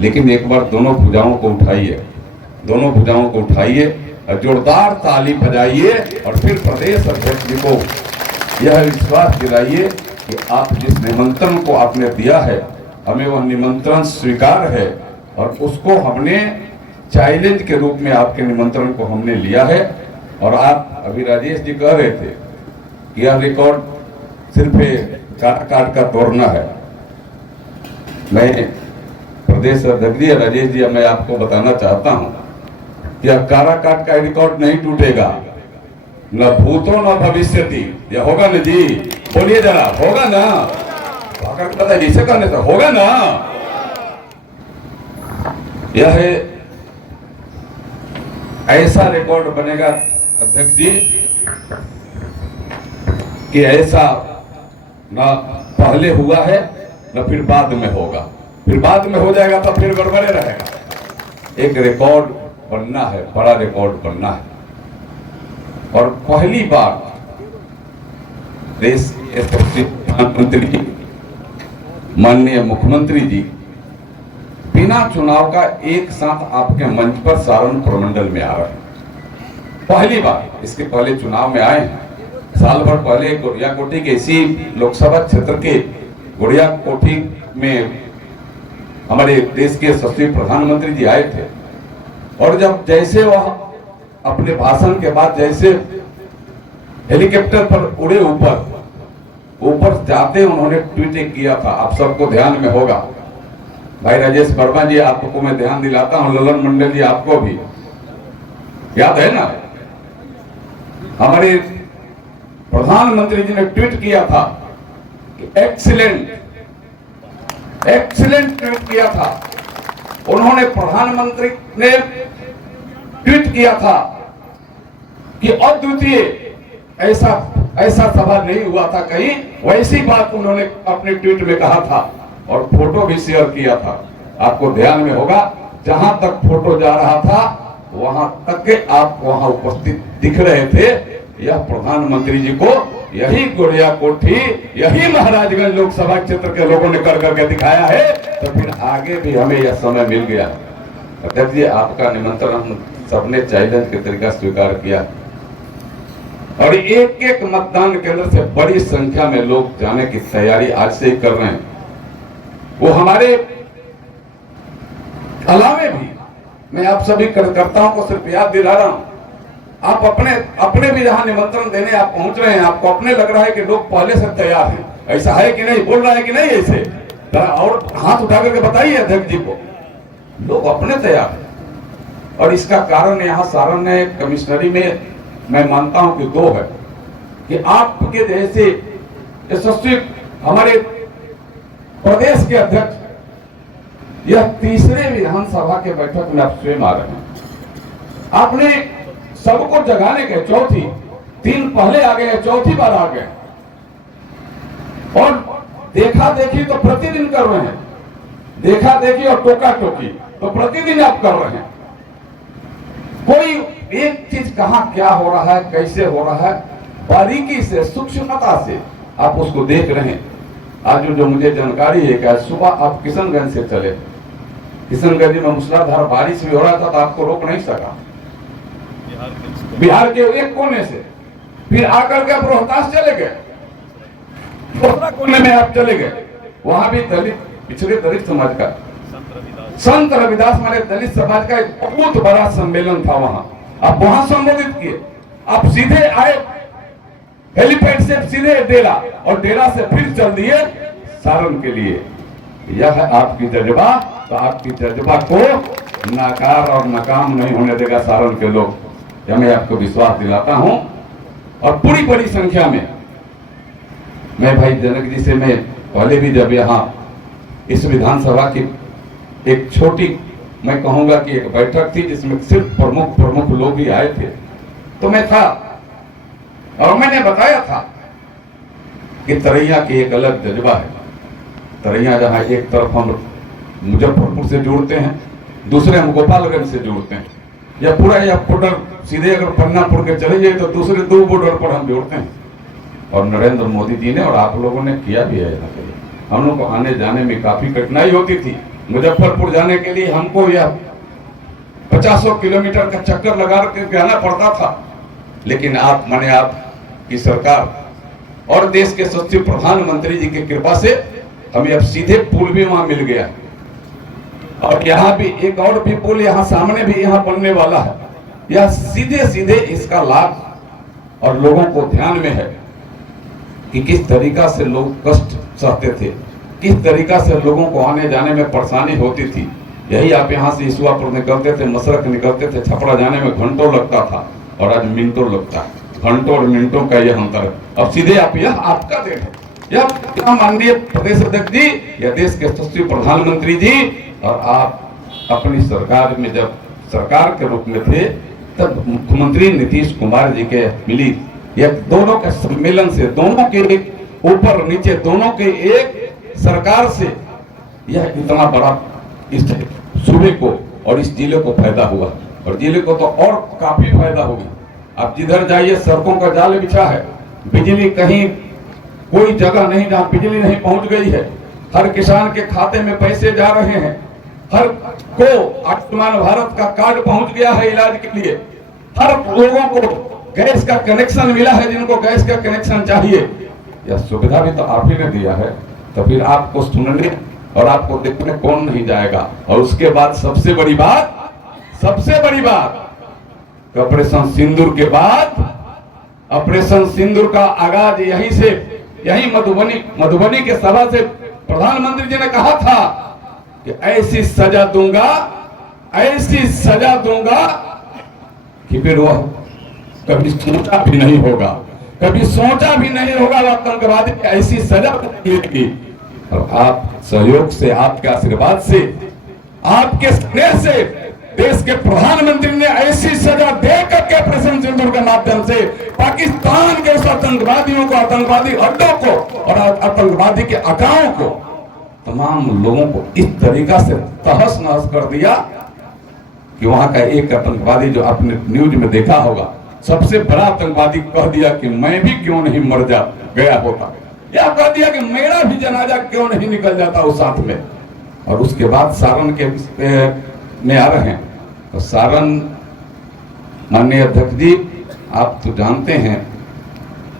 लेकिन एक बार दोनों भुजाओं को उठाइए, दोनों भुजाओं को उठाइए और जोरदार ताली बजाइए और फिर प्रदेश अध्यक्ष जी को यह विश्वास दिलाइए कि आप जिस निमंत्रण को आपने दिया है, हमें वह निमंत्रण स्वीकार है और उसको हमने चैलेंज के रूप में आपके निमंत्रण को हमने लिया है। और आप अभी राजेश जी कह रहे थे कि यह रिकॉर्ड सिर्फ काट काट कर तोड़ना है। मैं प्रदेश अध्यक्ष जी राजेश जी, मैं आपको बताना चाहता हूं कि अब कारा काट का रिकॉर्ड नहीं टूटेगा, न भूतो न भविष्यति। यह होगा ना जी, बोलिए जरा, होगा ना? पता जिसे कहने से होगा ना। यह है ऐसा रिकॉर्ड बनेगा अध्यक्ष जी कि ऐसा ना पहले हुआ है न फिर बाद में होगा। फिर बाद में हो जाएगा तो फिर गड़बड़े रहेगा। एक रिकॉर्ड बनना है, बड़ा रिकॉर्ड बनना है। और पहली बार देश के प्रधानमंत्री माननीय मुख्यमंत्री जी बिना चुनाव का एक साथ आपके मंच पर सारण प्रमंडल में आ रहे हैं। पहली बार, इसके पहले चुनाव में आए हैं। साल भर पहले गुड़िया कोठी के इसी लोकसभा क्षेत्र के गुड़िया कोठी में हमारे देश के यशस्वी प्रधानमंत्री जी आए थे और जब जैसे वह अपने भाषण के बाद जैसे हेलीकॉप्टर पर उड़े ऊपर जाते उन्होंने ट्वीट किया था, आप सबको ध्यान में होगा। भाई राजेश वर्मा जी, आपको मैं ध्यान दिलाता हूं, ललन मंडल जी आपको भी याद है ना। हमारे प्रधानमंत्री जी ने ट्वीट किया था कि एक्सीलेंट ट्वीट किया था। उन्होंने, प्रधानमंत्री ने ट्वीट किया था कि अद्वितीय, ऐसा सभा नहीं हुआ था कहीं, वैसी बात उन्होंने अपने ट्वीट में कहा था और फोटो भी शेयर किया था। आपको ध्यान में होगा, जहां तक फोटो जा रहा था वहां तक के आप वहां उपस्थित दिख रहे थे। यह प्रधानमंत्री जी को यही गुड़िया कोठी, यही महाराजगंज लोकसभा क्षेत्र के लोगों ने कर करके दिखाया है। तो फिर आगे भी हमें यह समय मिल गया। अध्यक्ष जी, आपका निमंत्रण सबने चैलेंज के तरीका स्वीकार किया और एक एक मतदान केंद्र से बड़ी संख्या में लोग जाने की तैयारी आज से ही कर रहे हैं। वो हमारे अलावे भी, मैं आप सभी कार्यकर्ताओं को सिर्फ याद दिला रहा हूं, आप अपने भी जहां निमंत्रण देने आप पहुंच रहे हैं, आपको अपने लग रहा है कि लोग पहले से तैयार हैं। ऐसा है कि नहीं? बोल रहा है कि नहीं? ऐसे और हाथ उठा करके बताइए अध्यक्ष जी को, लोग अपने तैयार हैं। और इसका कारण यहाँ सारण ने कमिश्नरी में मैं मानता हूं कि 2 है कि आपके जैसे यशस्वी हमारे प्रदेश के अध्यक्ष यह तीसरे विधानसभा के बैठक में आप स्वयं आ रहे हैं। आपने सबको जगाने के, चौथी, 3 पहले आ गए, चौथी बार आ गए और देखा देखी तो प्रतिदिन कर रहे हैं। देखा देखी और टोका टोकी तो प्रतिदिन आप कर रहे हैं। कोई एक चीज कहां क्या हो रहा है, कैसे हो रहा है, बारीकी से, सूक्ष्मता से आप उसको देख रहे हैं। आज जो मुझे जानकारी है कि आज सुबह आप किशनगंज से चले, किशनगंज में मूसलाधार बारिश भी हो रहा था तो आपको रोक नहीं सका, बिहार के एक कोने से। फिर आकर के आप रोहतास चले गए, दूसरा कोने में आप चले गए, वहां भी दलित, पिछड़े दलित समाज का संत रविदास माने दलित समाज का एक बहुत बड़ा सम्मेलन था, आप वहां संबोधित किए। आप सीधे आए हेलीपैड से सीधे डेरा और डेरा से फिर चल दिए सारण के लिए। यह है आपकी जज्बा। तो आपकी जज्बा को नाकार और नाकाम नहीं होने देगा सारण के लोग, यह मैं आपको विश्वास दिलाता हूं। और पूरी बड़ी संख्या में मैं भाई जनक जी से, मैं पहले भी जब यहाँ इस विधानसभा की एक छोटी, मैं कहूंगा कि एक बैठक थी जिसमें सिर्फ प्रमुख लोग ही आए थे, तो मैं था और मैंने बताया था कि तरैया की एक अलग जज्बा है। तरैया जहां एक तरफ हम मुजफ्फरपुर से जोड़ते हैं, दूसरे हम गोपालगंज से जोड़ते हैं, या पूरा या बॉर्डर सीधे अगर पन्नापुर के चले जाए तो दूसरे 2 बॉर्डर पर हम जोड़ते हैं। और नरेंद्र मोदी जी ने और आप लोगों ने किया भी है। हम लोग को आने जाने में काफी कठिनाई होती थी, मुजफ्फरपुर जाने के लिए हमको यह 50 किलोमीटर का चक्कर लगा के आना पड़ता था, लेकिन आप माने आपकी सरकार और देश के सच्चे प्रधानमंत्री जी की कृपा से हमें अब सीधे पुल भी वहां मिल गया। और यहाँ भी एक और भी पुल यहाँ सामने भी यहाँ बनने वाला है। यह सीधे सीधे इसका लाभ और लोगों को ध्यान में है कि किस तरीका से लोग कष्ट सहते थे, किस तरीका से लोगों को आने जाने में परेशानी होती थी। यही आप यहाँ से ईसुआपुर निकलते थे, मसरक निकलते थे, छपरा जाने में घंटों लगता था और आज मिनटों लगता है। घंटों और मिनटों का यह अंतर है। अब सीधे आप यह आपका देन है, यह माननीय प्रदेश अध्यक्ष जी, यह देश के यशस्वी प्रधानमंत्री जी और आप अपनी सरकार में जब सरकार के रूप में थे तब मुख्यमंत्री नीतीश कुमार जी के मिली यह दोनों के सम्मेलन से, दोनों के ऊपर नीचे दोनों के एक सरकार से यह इतना बड़ा इस सूबे को और इस जिले को फायदा हुआ और जिले को तो और काफी फायदा होगी। आप जिधर जाइए सड़कों का जाल बिछा है, बिजली कहीं कोई जगह नहीं जहां बिजली नहीं पहुंच गई है। हर किसान के खाते में पैसे जा रहे हैं, हर को आयुष्मान भारत का कार्ड पहुंच गया है इलाज के लिए, हर लोगों को गैस का कनेक्शन मिला है जिनको गैस का कनेक्शन चाहिए। यह सुविधा भी तो आप ही ने दिया है, तो फिर आपको सुनने और आपको देखने कौन नहीं जाएगा। और उसके बाद सबसे बड़ी बात ऑपरेशन सिंदूर के बाद ऑपरेशन सिंदूर का आगाज यही मधुबनी के सभा से प्रधानमंत्री जी ने कहा था कि ऐसी सजा दूंगा कि फिर वह कभी सोचा भी नहीं होगा वह आतंकवादी ऐसी सजा मिलेगी। और आप सहयोग से, आपके आशीर्वाद से, आपके स्नेह से देश के प्रधानमंत्री ने ऐसी सजा दे करके ऑपरेशन सिंदूर के माध्यम से पाकिस्तान के उस आतंकवादियों को, आतंकवादी अड्डों को और आतंकवादी के आकाओं को, तमाम लोगों को इस तरीका से तहस नहस कर दिया कि वहां का एक आतंकवादी जो आपने न्यूज में देखा होगा, सबसे बड़ा आतंकवादी कह दिया कि मैं भी क्यों नहीं मर गया होता, या कह दिया कि मेरा भी जनाजा क्यों नहीं निकल जाता उस साथ में। और उसके बाद सारण के में आ रहे हैं तो सारण माननीय अध्यक्ष जी आप तो जानते हैं,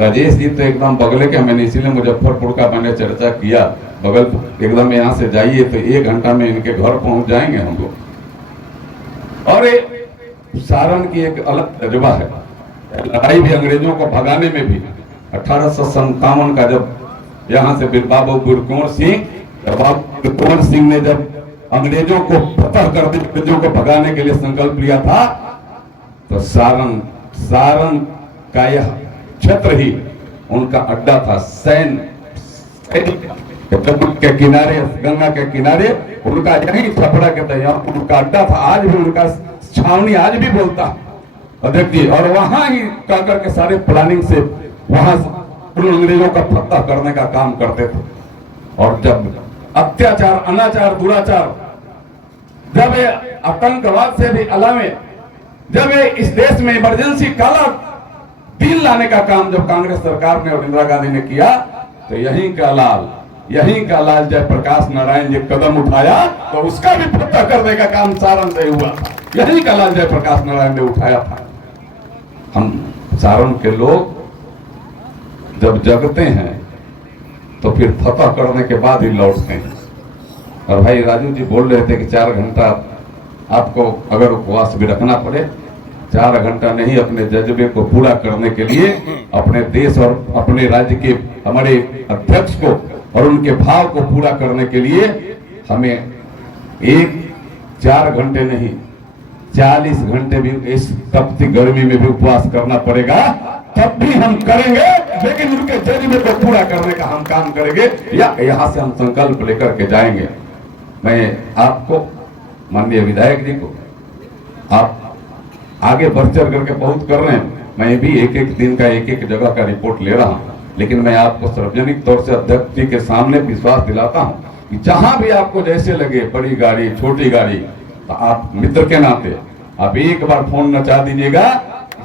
राजेश जी तो एकदम बगले के, मैंने इसीलिए मुजफ्फरपुर का मैंने चर्चा किया, बगल एकदम यहाँ से जाइए तो 1 घंटा में इनके घर पहुंच जाएंगे हम लोग। और सारण की एक अलग तजुर्बा है, लड़ाई भी अंग्रेजों को भगाने में भी 1857 का जब यहाँ से बाबू कुंवर सिंह ने जब अंग्रेजों को फतह कर दी, अंग्रेजों को भगाने के लिए संकल्प लिया था, तो सारण का यह क्षेत्र ही उनका अड्डा था। के किनारे, गंगा के किनारे उनका यही छपरा के तैयार उनका अड्डा था। आज भी उनका छावनी आज भी बोलता अध्यक्ष जी, और वहां ही काकर के सारे प्लानिंग से वहां अंग्रेजों का फतह करने का काम करते थे। और जब अत्याचार, अनाचार, दुराचार, जब आतंकवाद से भी अलावे जब इस देश में इमरजेंसी काला दिन लाने का काम जब कांग्रेस सरकार ने और इंदिरा गांधी ने किया, तो यहीं का लाल जयप्रकाश नारायण जी कदम उठाया तो उसका भी फतह करने का काम सारण से हुआ था। यहीं का लाल जयप्रकाश नारायण ने उठाया था। हम सारण के लोग जब जगते हैं तो फिर फतह करने के बाद ही लौटते हैं। और भाई राजू जी बोल रहे थे कि 4 घंटा आपको अगर उपवास भी रखना पड़े, 4 घंटा नहीं, अपने जज्बे को पूरा करने के लिए, अपने देश और अपने राज्य के हमारे अध्यक्ष को और उनके भाव को पूरा करने के लिए हमें 4 घंटे नहीं 40 घंटे भी इस तपती गर्मी में भी उपवास करना पड़ेगा, तब भी हम करेंगे, लेकिन उनके जज्बे को पूरा करने का हम काम करेंगे, या यहाँ से हम संकल्प लेकर के जाएंगे। मैं आपको माननीय विधायक जी को, आप आगे बढ़ चढ़ करके बहुत कर रहे हैं, मैं भी एक दिन का एक जगह का रिपोर्ट ले रहा हूं, लेकिन मैं आपको सार्वजनिक तौर से अध्यक्ष जी के सामने विश्वास दिलाता हूं कि जहां भी आपको जैसे लगे, बड़ी गाड़ी, छोटी गाड़ी, तो आप मित्र के नाते आप एक बार फोन नचा दीजिएगा,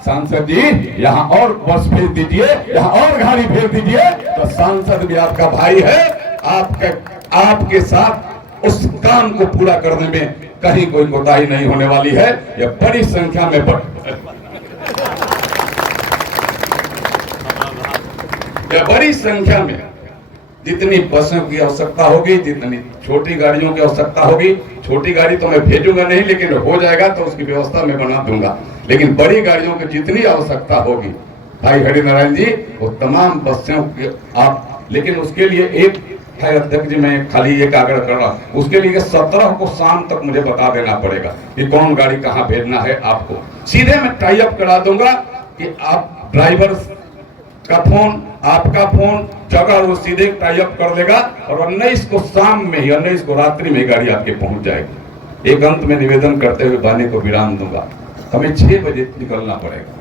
सांसद जी यहाँ और बस भेज दीजिए, यहाँ और गाड़ी भेज दीजिए, तो सांसद भी आपका भाई है, आपके साथ उस काम को पूरा करने में कहीं कोई कोताही नहीं होने वाली है। यह बड़ी संख्या में बड़ी संख्या में जितनी बसों की आवश्यकता होगी, जितनी छोटी गाड़ियों की आवश्यकता होगी, छोटी गाड़ी तो मैं भेजूंगा नहीं, लेकिन हो जाएगा तो उसकी व्यवस्था मैं बना दूंगा। लेकिन बड़ी गाड़ियों की जितनी आवश्यकता होगी भाई हरिनारायण जी, वो तमाम बसों के आप, लेकिन उसके लिए एक है अध्यक्ष जी, मैं खाली एक आग्रह कर रहा हूं, उसके लिए 17 को शाम तक मुझे बता देना पड़ेगा कि कौन गाड़ी कहां भेजना है। आपको सीधे मैं टाई अप करा दूंगा कि आप ड्राइवर का फोन, आपका फोन जगह वो सीधे टाई अप कर देगा और 19 को शाम में ही, 19 को रात्रि में गाड़ी आपके पहुंच जाएगी। एक अंत में निवेदन करते हुए वाणी को विराम दूंगा, हमें 6 बजे निकलना पड़ेगा।